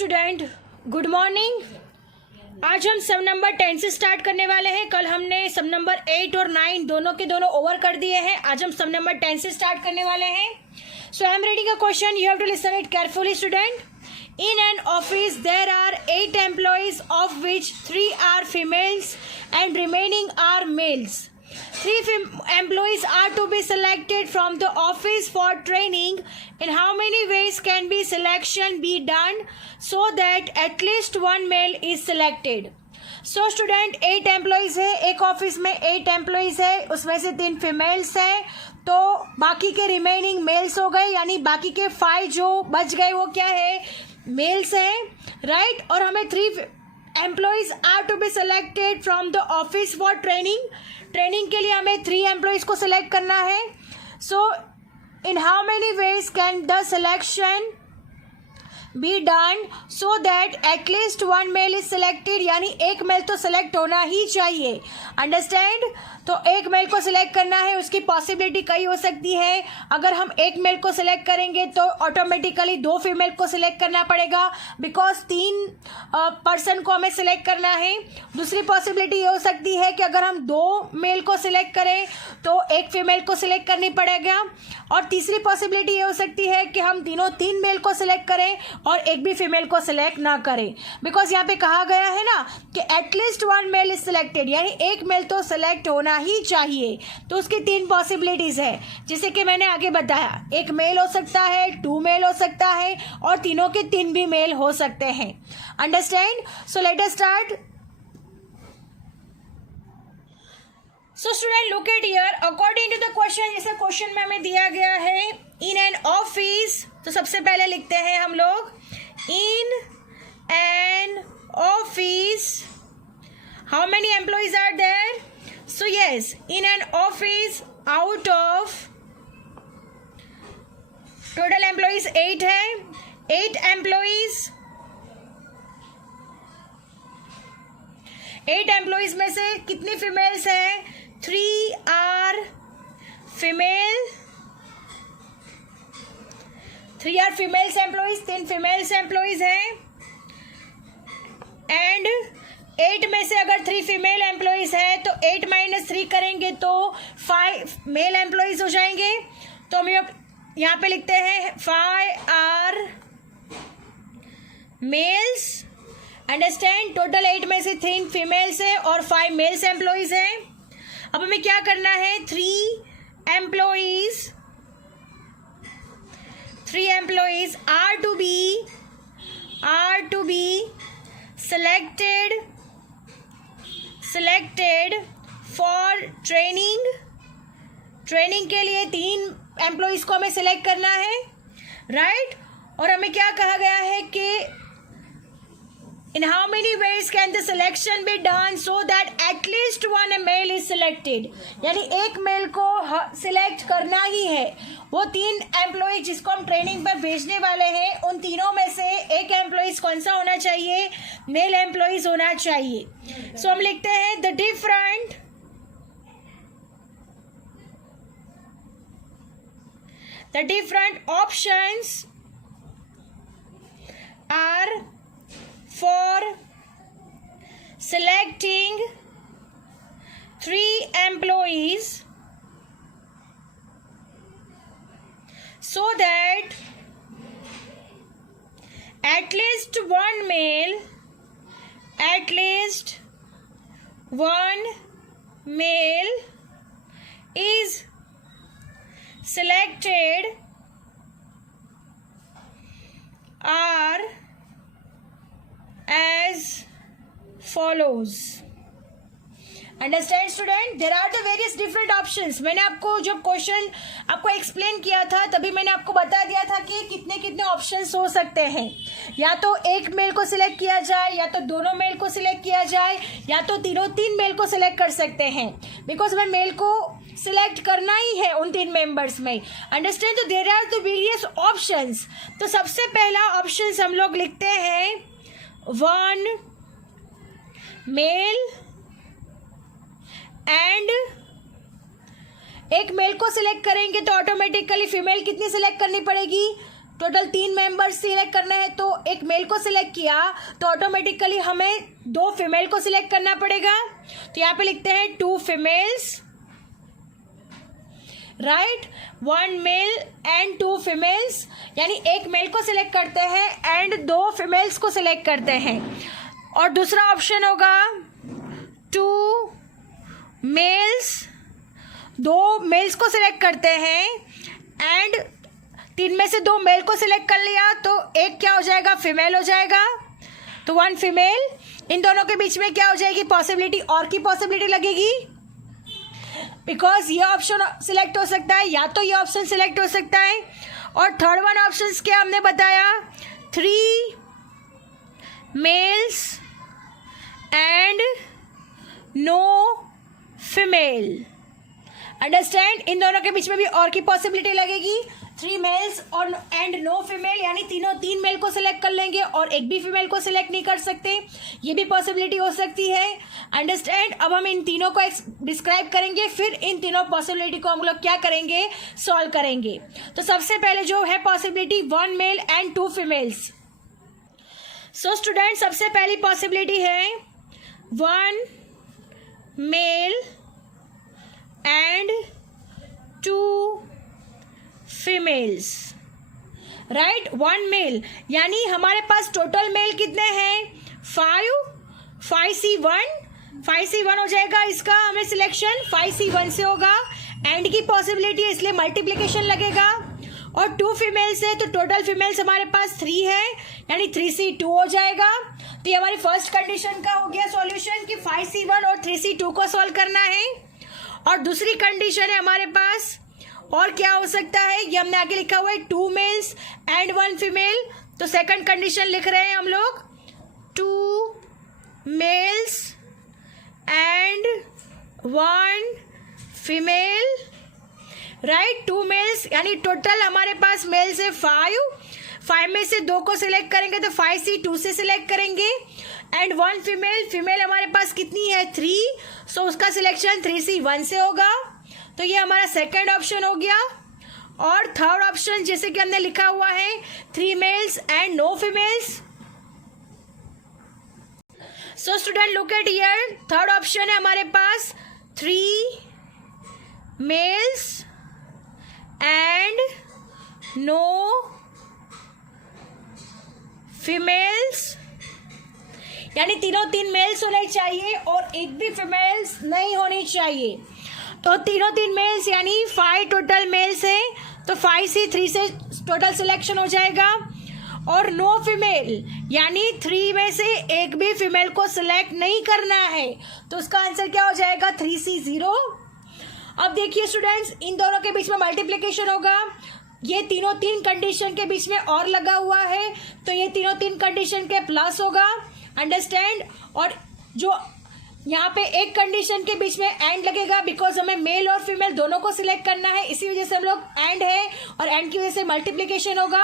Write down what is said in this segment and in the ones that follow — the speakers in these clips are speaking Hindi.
Student, good morning. आज हम सम नंबर 10 से स्टार्ट करने वाले हैं। कल हमने सम नंबर 8 और 9 दोनों के दोनों ओवर कर दिए हैं। आज हम सम नंबर 10 से स्टार्ट करने वाले हैं। So I am reading a question, you have to listen it carefully student. In an office there are 8 employees of which 3 are females and remaining are males. 3 employees are to be selected from the office for training. In how many ways can be selection be done so that at least one male is selected? So student, 8 employees है, एक ऑफिस में 8 employees है, उसमें से 3 females है, तो बाकी के रिमेनिंग मेल्स हो गए, यानी बाकी के 5 जो बच गए वो क्या है, मेल्स हैं, राइट। और हमें 3 employees are to be selected from the office for training. Training के लिए हमें 3 एम्प्लॉयज को सिलेक्ट करना है। So in how many ways can the selection be done so that at least one male is selected, यानी एक मेल तो सिलेक्ट होना ही चाहिए। अंडरस्टैंड? तो एक मेल को सिलेक्ट करना है, उसकी पॉसिबिलिटी कई हो सकती है। अगर हम एक मेल को सिलेक्ट करेंगे तो ऑटोमेटिकली 2 फीमेल को सिलेक्ट करना पड़ेगा, बिकॉज 3 पर्सन को हमें सिलेक्ट करना है। दूसरी पॉसिबिलिटी ये हो सकती है कि अगर हम 2 मेल को सिलेक्ट करें तो एक फीमेल को सिलेक्ट करनी पड़ेगा। और तीसरी पॉसिबिलिटी ये हो सकती है कि हम तीनों 3 मेल को सिलेक्ट करें और एक भी फीमेल को सिलेक्ट ना करें, बिकॉज यहाँ पे कहा गया है ना कि at least one male is selected, यानी एक मेल तो सिलेक्ट होना ही चाहिए। तो उसकी 3 पॉसिबिलिटीज है, जैसे कि मैंने आगे बताया, एक मेल हो सकता है, 2 मेल हो सकता है, और तीनों के 3 भी मेल हो सकते हैं। Understand? So let us start. So student, look at here, according to the question, जैसे क्वेश्चन में हमें दिया गया है इन एन ऑफिस, तो सबसे पहले लिखते हैं हम लोग in an office how many employees are there. So yes, in an office out of total employees 8 है, 8 employees में से कितनी फीमेल्स हैं? 3 are female, 3 are females employees, 3 females employees हैं। एंड 8 में से अगर 3 फीमेल एम्प्लॉयज है तो 8 - 3 करेंगे तो 5 मेल एम्प्लॉयज हो जाएंगे। तो हम यहाँ पे लिखते हैं 5 आर मेल्स। अंडरस्टैंड? टोटल 8 में से 3 फीमेल्स है और 5 मेल्स एम्प्लॉयज हैं। अब हमें क्या करना है, 3 employees are to be selected for training के लिए 3 एम्प्लॉयज को हमें सिलेक्ट करना है, राइट। और हमें क्या कहा गया है कि in how many ways can the selection be done so that at least one male is selected, यानी एक मेल को सिलेक्ट करना ही है। वो 3 एम्प्लॉयज जिसको हम ट्रेनिंग पर भेजने वाले हैं, उन तीनों में से एक एम्प्लॉयज कौन सा होना चाहिए? मेल एम्प्लॉयज होना चाहिए। सो हम लिखते हैं the different options are for selecting 3 employees so that at least one male is selected are as follows. Understand student? There are the various different options. मैंने आपको जब क्वेश्चन आपको एक्सप्लेन किया था तभी मैंने आपको बता दिया था कि कितने कितने ऑप्शंस हो सकते हैं। या तो एक मेल को सिलेक्ट किया जाए, या तो दोनों मेल को सिलेक्ट किया जाए, या तो तीनों 3 मेल को सिलेक्ट कर सकते हैं, बिकॉज हमें मेल को सिलेक्ट करना ही है उन 3 मेंबर्स में। अंडरस्टैंड? तो there are the various options. तो सबसे पहला ऑप्शन हम लोग लिखते हैं 1 मेल एंड एक मेल को सिलेक्ट करेंगे तो ऑटोमेटिकली फीमेल कितनी सिलेक्ट करनी पड़ेगी? टोटल 3 मेंबर्स सिलेक्ट करना है, तो एक मेल को सिलेक्ट किया तो ऑटोमेटिकली हमें 2 फीमेल को सिलेक्ट करना पड़ेगा। तो यहाँ पे लिखते हैं 2 females, right, 1 male and 2 females, यानी एक मेल को सिलेक्ट करते हैं एंड 2 फीमेल्स को सिलेक्ट करते हैं। और दूसरा ऑप्शन होगा 2 मेल्स, 2 मेल्स को सिलेक्ट करते हैं एंड 3 में से 2 मेल को सिलेक्ट कर लिया तो एक क्या हो जाएगा, फीमेल हो जाएगा, तो 1 फीमेल। इन दोनों के बीच में क्या हो जाएगी, पॉसिबिलिटी और की पॉसिबिलिटी लगेगी, बिकॉज ये ऑप्शन सिलेक्ट हो सकता है या तो ये ऑप्शन सिलेक्ट हो सकता है। और थर्ड वन ऑप्शन क्या हमने बताया, 3 males and no female. Understand, इन दोनों के बीच में भी और की पॉसिबिलिटी लगेगी, 3 मेल्स और एंड नो फीमेल, यानी 3 मेल को सिलेक्ट कर लेंगे और एक भी फीमेल को सिलेक्ट नहीं कर सकते, ये भी पॉसिबिलिटी हो सकती है। अंडरस्टैंड, अब हम इन तीनों को डिस्क्राइब करेंगे, फिर इन तीनों पॉसिबिलिटी को हम लोग क्या करेंगे, सॉल्व करेंगे। तो सबसे पहले जो है possibility 1 male and 2 females. So student, सबसे पहली पॉसिबिलिटी है 1 male and 2 females, right, 1 male, यानी हमारे पास टोटल मेल कितने हैं, 5C1 हो जाएगा इसका हमें सिलेक्शन, 5C1 से होगा, एंड की पॉसिबिलिटी है इसलिए मल्टीप्लिकेशन लगेगा, और 2 फीमेल्स है तो टोटल फीमेल्स हमारे पास 3 है, यानी 3C2 हो जाएगा। तो ये हमारी फर्स्ट कंडीशन का हो गया सॉल्यूशन कि 5C1 और 3C2 को सॉल्व करना है। और दूसरी कंडीशन है हमारे पास, और क्या हो सकता है, ये हमने आगे लिखा हुआ है 2 मेल्स एंड 1 फीमेल, तो सेकंड कंडीशन लिख रहे हैं हम लोग 2 males and 1 female, right, 2 males, यानी टोटल हमारे पास मेल्स है 5 में से 2 को सिलेक्ट करेंगे तो 5C2 से सिलेक्ट करेंगे, एंड 1 फीमेल हमारे पास कितनी है, 3, सो उसका सिलेक्शन 3C1 से होगा। तो ये हमारा सेकंड ऑप्शन हो गया। और थर्ड ऑप्शन जैसे कि हमने लिखा हुआ है 3 males and no females. So student look at here, third option है हमारे पास 3 मेल्स एंड नो फीमेल्स, यानी तीनों 3 मेल्स होने चाहिए और एक भी फीमेल्स नहीं होनी चाहिए। तो तीनों 3 मेल्स यानी 5 टोटल मेल्स है, तो 5C3 से टोटल सिलेक्शन हो जाएगा, और नो फीमेल यानी 3 में से एक भी फीमेल को सिलेक्ट नहीं करना है, तो उसका आंसर क्या हो जाएगा, 3C0। अब देखिए स्टूडेंट्स, इन दोनों के बीच में मल्टीप्लिकेशन होगा, ये तीनों 3 कंडीशन के बीच में और लगा हुआ है, तो ये तीनों 3 कंडीशन के प्लस होगा, अंडरस्टैंड। और जो यहाँ पे एक कंडीशन के बीच में एंड लगेगा, बिकॉज हमें मेल और फीमेल दोनों को सिलेक्ट करना है, इसी वजह से हम लोग एंड है, और एंड की वजह से मल्टीप्लिकेशन होगा,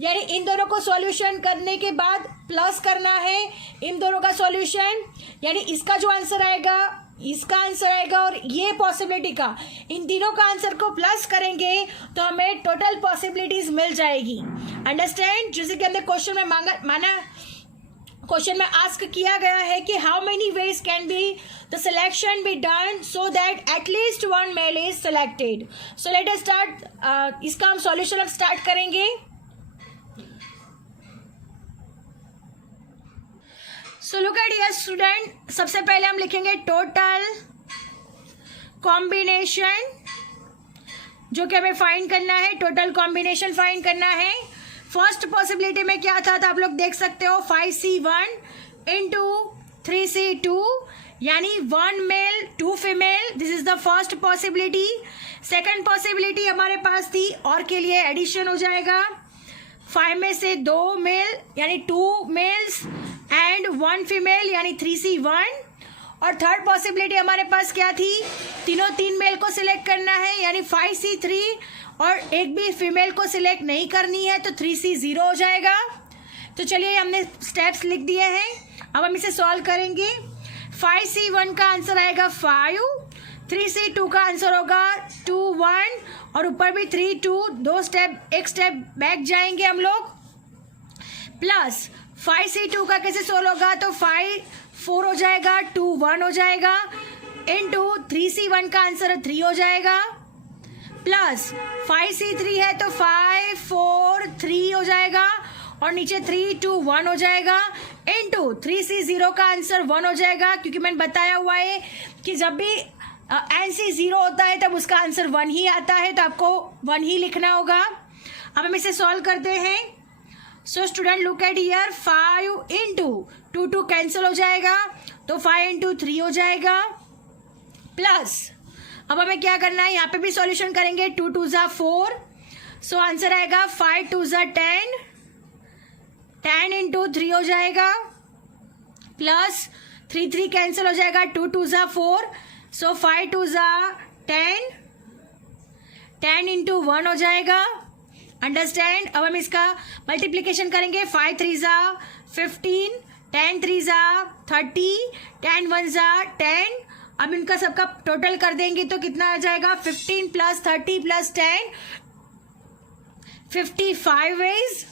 यानी इन दोनों को सॉल्यूशन करने के बाद प्लस करना है इन दोनों का सॉल्यूशन, यानी इसका जो आंसर आएगा, इसका आंसर आएगा, और ये पॉसिबिलिटी का, इन तीनों का आंसर को प्लस करेंगे तो हमें टोटल पॉसिबिलिटीज मिल जाएगी, अंडरस्टैंड। जैसे कि हमने क्वेश्चन में क्वेश्चन में आस्क किया गया है कि how many ways can be the selection be done so that at least 1 male is selected. So let us start, इसका हम सॉल्यूशन अब स्टार्ट करेंगे। So look at here student, सबसे पहले हम लिखेंगे टोटल कॉम्बिनेशन, जो कि हमें फाइंड करना है, टोटल कॉम्बिनेशन फाइंड करना है। फर्स्ट पॉसिबिलिटी में क्या था, तो आप लोग देख सकते हो 5C1 इंटू 3C2, यानी 1 male 2 female, this is the first possibility. Second possibility हमारे पास थी, और के लिए एडिशन हो जाएगा, 5 में से 2 मेल यानी 2 मेल्स एंड 1 फीमेल यानी 3C1। और थर्ड पॉसिबिलिटी हमारे पास क्या थी, तीनों 3 मेल को सिलेक्ट करना है, यानी 5C3, और एक भी फीमेल को सिलेक्ट नहीं करनी है, तो 3C0 हो जाएगा। तो चलिए हमने स्टेप्स लिख दिए हैं, अब हम इसे सॉल्व करेंगे। 5C1 का आंसर आएगा 5, 3C2 का आंसर होगा 2 1 और ऊपर भी 3 2, एक स्टेप बैक जाएंगे हम लोग। प्लस 5C2 का कैसे सोल्व होगा, तो 5 4 हो जाएगा, 2 1 हो जाएगा, इनटू 3C1 का आंसर 3 हो जाएगा, प्लस 5C3 है तो 5 4 3 हो जाएगा और नीचे 3 2 1 हो जाएगा, इनटू 3C0 का आंसर 1 हो जाएगा, क्योंकि मैंने बताया हुआ है कि जब भी NC 0 होता है तब उसका आंसर 1 ही आता है, तो आपको 1 ही लिखना होगा। अब हम इसे सॉल्व करते हैं। सो student look at here, 5 into 2 2 cancel हो जाएगा, तो 5 इंटू 3 हो जाएगा, प्लस अब हमें क्या करना है, यहाँ पे भी सॉल्यूशन करेंगे। 2 2 ज़ा 4, सो आंसर आएगा 5 2 ज़ा 10, 10 इंटू 3 हो जाएगा, प्लस 3 3 कैंसिल हो जाएगा, 2 2 ज़ा 4, सो 5 2 ज़ा 10, 10 इंटू 1 हो जाएगा। अंडरस्टैंड। अब हम इसका मल्टीप्लीकेशन करेंगे। 5 3 ज़ा 15, 10 3 ज़ा 30, 10 1 ज़ा 10। अब इनका सबका टोटल कर देंगे तो कितना आ जाएगा, 15 plus 30 plus 10, 55 ways.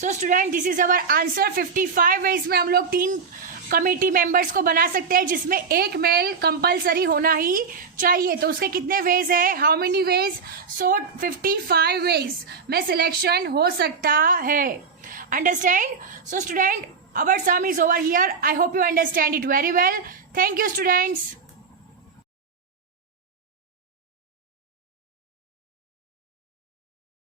So student this is our answer. 55 ways में हम लोग 3 कमेटी मेंबर्स को बना सकते हैं, जिसमें एक मेल कंपलसरी होना ही चाहिए। तो उसके कितने वेज है, how many ways, so 55 ways में सिलेक्शन हो सकता है। Understand. So student, our sum is over here. I hope you understand it very well. Thank you, students.